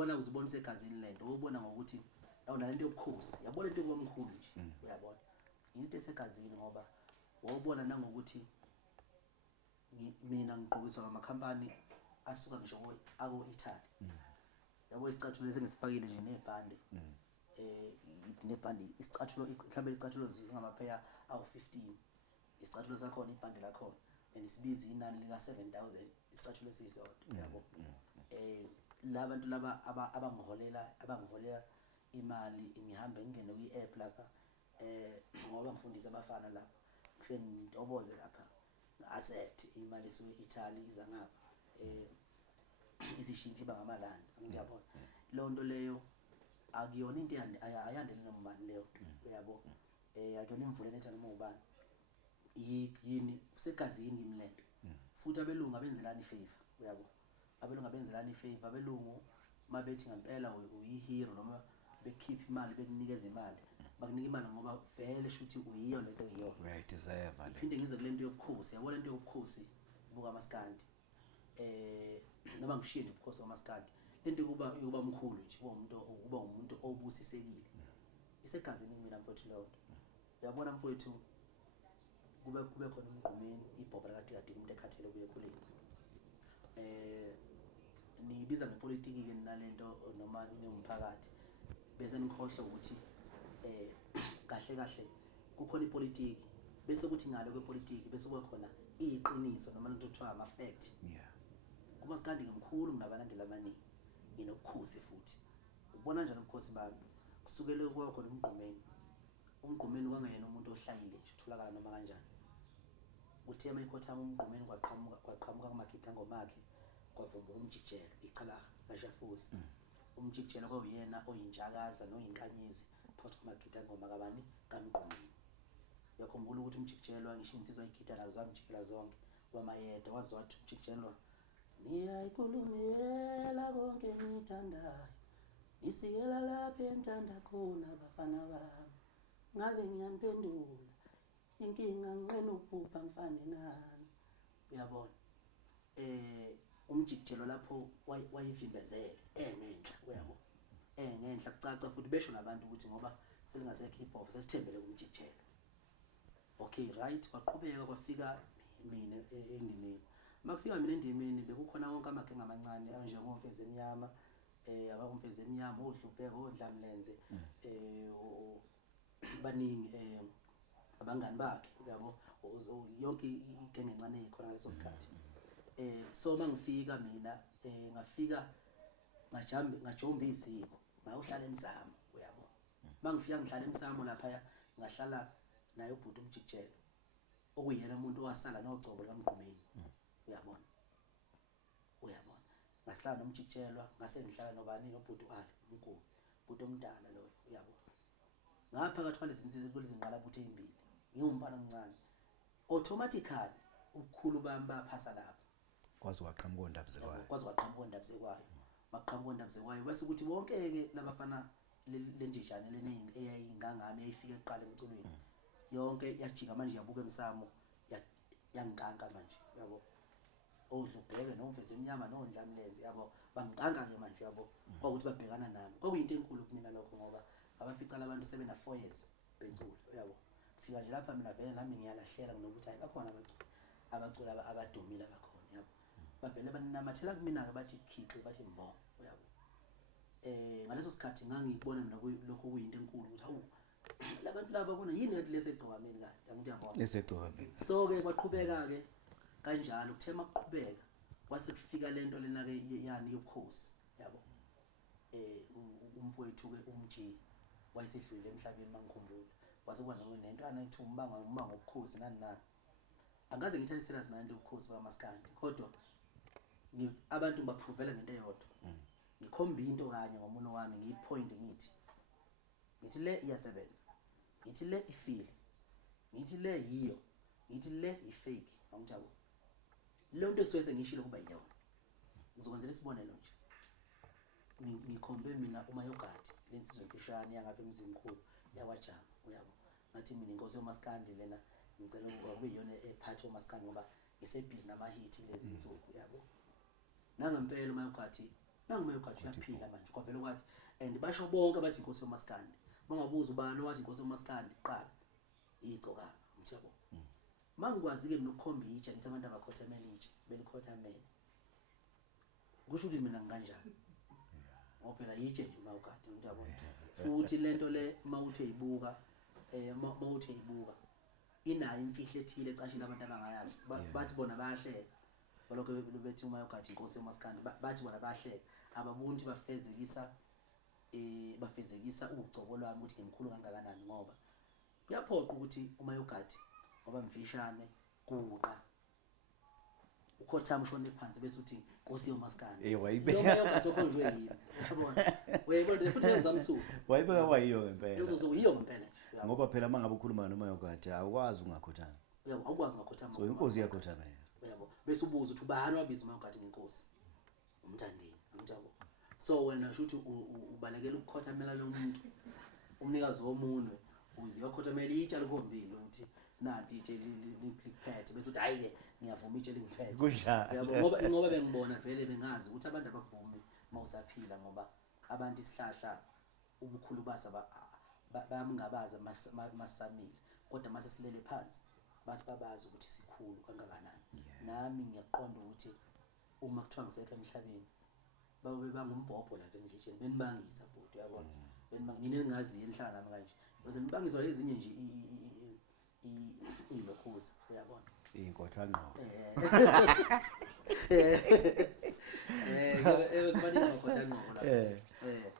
uyabona uzibona segazini lento ubona ngokuthi awuna lento yobukhosi yabona into komkhulu nje uyabona into esegazini ngoba wawubona nangokuthi mina ngiqokiswa ngamakhampani asuka ngisho ako Italy yabo isicathulo lesi ngisifakile nje nebhande nebhande isicathulo mhlambe isicathulo zingamaphaya awu15 isicathulo sakhona ibhande lakhona andisibiza inani lika 7000 isicathulo esisodwa yabo labantu laba abangiholela imali ngihambe ngingene kwi-app lapha ngoba ngifundisa abafana la ngifike ngitoboze lapha asset imali esuke Italy iza ngapha izishintsha iba ngamalandi ngiyabona lonto leyo akuyona into ayandele nomani leyo uyabo akuyona imvula letha noma ubani yini segazini ngimlento futhi abelungu abenzelani favor uyabo abelungu abenzelani favor abelungu mabethi ngempela uyihero noma bekhipha imali bekunikeza imali bakunika imali ngoba vele shuthi uyiyo lento yiyo uyayideserve le phinde ngize kulento yobukhosi yabona lento yobukhosi buka Maskandi noma ngishiye nje ubukhosi kaMaskandi lento kuba mkhulu nje kuba umuntu obusisekile isegazini mina mfowethu lonto uyabona mfowethu kube khona umgqumeni ibhoba lakade umuntu ekhathele kuye khuleni nibiza ngepolitiki ke nalento noma nomphakathi bese nikhohle ukuthi kahle kukhona ipolitiki bese kuthi ngalo kwepolitiki bese kuba khona iqiniso noma into ekuthiwa ama fact kuMaskandi ngemkhulu kunabalandeli abaningi nginobukhosi futhi ubona njalo ubukhosi bami kusukele kuwa khona umgqumeni kwangayena umuntu ohlayile nje utholakala noma kanjani uthi emayikhotha umgqumeni kwaqhamuka kumagida ngomakhe kwavumbuka umjikijelo icalaga kashafuzi umjikijelo kwa Uyena oyinjakaza noyinkanyezi phakathi kumagida ngoma kabani kamgqumeni yakhumbula ukuthi umjikijelo ngisho insizwa igida nazo zamjikela zonke wamayeda wazi wathi umjikijelo niyayikhulumela konke nithandayo isikela lapha enthanda khona abafana bami ngabe ngiyaniphendula inkinga ngiqena ukubhubha ngifane nani uyabona umjikijelo lapho wayivimbezele engenhla uyabo engenhla kucaca futhi besho nabantu ukuthi ngoba selingasekho hip hop sesithembele kumjikijelo okay right kwaqhubeka kwafika mina endimeni makufika mina endimeni bekukhona wonke amagenga amancane anjengomfezi emnyama abamfezi emnyama ohlupeka ondlamlenze baningi abangani bakhe uyabo yonke igenge encane ekhona ngaleso sikhathi so mangifika mina ngafika ngajomba iziko ngawuhlala emsamo uyabo mangifika ngihlala emsamo lapha ngahlala naye ubhuti umjikijelo okuyena umuntu owasala nogcobo lakamgqumeni uyabona ngahlala nomjikijelo ngase ngihlala nobani nobhuti wale umkhulu ubhuti omdala lo uyabo ngaphakathi kwalezi zinqala buthe ezimbili ngiyumfana omncane automatically ubukhulu bami baphasa lapha kwazi waqhamuka ondabuzekwayo maqhamuka ondabuzekwayo bese ukuthi bonke ke labafana lenjijana lene eyayingangami yayifika eqala emculweni yonke yajika manje yabuka emsamo yangikanka manje yabo odlubheke nomfezi emnyama nondlamlenze yabo bangikanka ke manje yabo ukuthi babhekana nami okuyinto enkulu kumina lokho ngoba abafica labantu sebena 4 years becula yabo fika nje lapha mina vele nami ngiyalahlela nginokuthi hayi bakhona abacula abadumile abakhona yabo bavele banamathela kumina ke bathi khixi bathi mbo yabo ngaleso sikhathi ngangibona mina lokho kuyinto enkulu ukuthi hawu labantu laba bona yini yathi lesegcwameni kanti angithi yabona lesegcwameni so ke kwaqhubeka ke kanjalo kuthema kuqhubeka kwase kufika lento lena ke yani yobukhosi yabo umfowethu ke umji wayesedlule emhlabeni mangikhumbula kwase kuba nentwana ethi umbanga ngobukhosi nani angaze ngithathe serious manje ubukhosi bakaMaskandi kodwa abantu ngibaprovela ngento eyodwa ngikhomba into kanye ngomuno wami ngiyipoint ngithi le iyasebenza ngithi le ifeel ngithi le yiyo ngithi le ifake angijabo lonto esiwese ngishilo kuba yiyona ngizokwenzela isibonelo nje ngikhombe mina U-Mayoghurt lensizwe emfishane yangapha emzimkhulu yakwajama uyabo ngathi mina inkosi yoMaskandi lena ngicela ukuba kube yiyona ephathe uMaskandi ngoba isebhizi nama hit lezi insuku yabo nangempela U-Mayoghurt uyaphila manje vele kwathi and basho bonke abathi inkosi yomaskandi bangabuza ubani wathi inkosi yomaskandi qala igcoka uthi yabo mangikwazi ke nokukhomba itshe ngithi abantu abakhothamela itshe belikhothamela kusho ukuthi mina ngikanjani ngoba itshe nje uMayoghurt uthi yabo futhi lento le mawuthi uyibuka mawuthi uyibuka inayo imfihlo ethile ecashile abantu abangayazi bathi bona bayahleka balokho bethi uMayoghurt inkosi yomaskandi bathi bona bayahleka ababunti bafezekisa ugcobo lwami ukuthi ngimkhulu kangakanani ngoba kuyaphoqa ukuthi uMayoghurt ngoba mfishane kuqa ukhothama ushone phansi bese uthi inkosi yomaskandi uMayoghurt okhonjwe yini yabona wayibona futhi ngizamsusa wayibeka wayiyo ngempela uzoyiyo ngempela ngoba phela mangabe ukhuluma noMayoghurt awukwazi ungakhothama yabo awukwazi ngakhothama so inkosi iyakhothama yabo bese ubuza ukuthi ubani wabiza uMayoghurt ngenkosi UMthandeni angijabo so wena shuthi ubalekela ukukhothamela lo muntu umnikazi womunwe uziyokhothamela itshe likhombile ukuthi nanti itshe likuphethe bese uthi hayi ke ngiyavuma itshe lingiphethe yabo ngoba bengibona vele bengazi ukuthi abantu abavumi mawusaphila ngoba abantu isihlahla ubukhulu basa bayamngabaza masamile kodwa mase silele phansi basibabaza ukuthi sikhulu kangakanani nami ngiyaqonda ukuthi uma kuthiwa ngisekho emhlabeni babe bangumbhobho lapha endlishini benibangisa bhuti yabona benibangini engazi enhlala nami kanje bese nibangizwa ezinye nje ilokhuza uyabona inkotha ngqo ebese bani inkotha ngqo lapha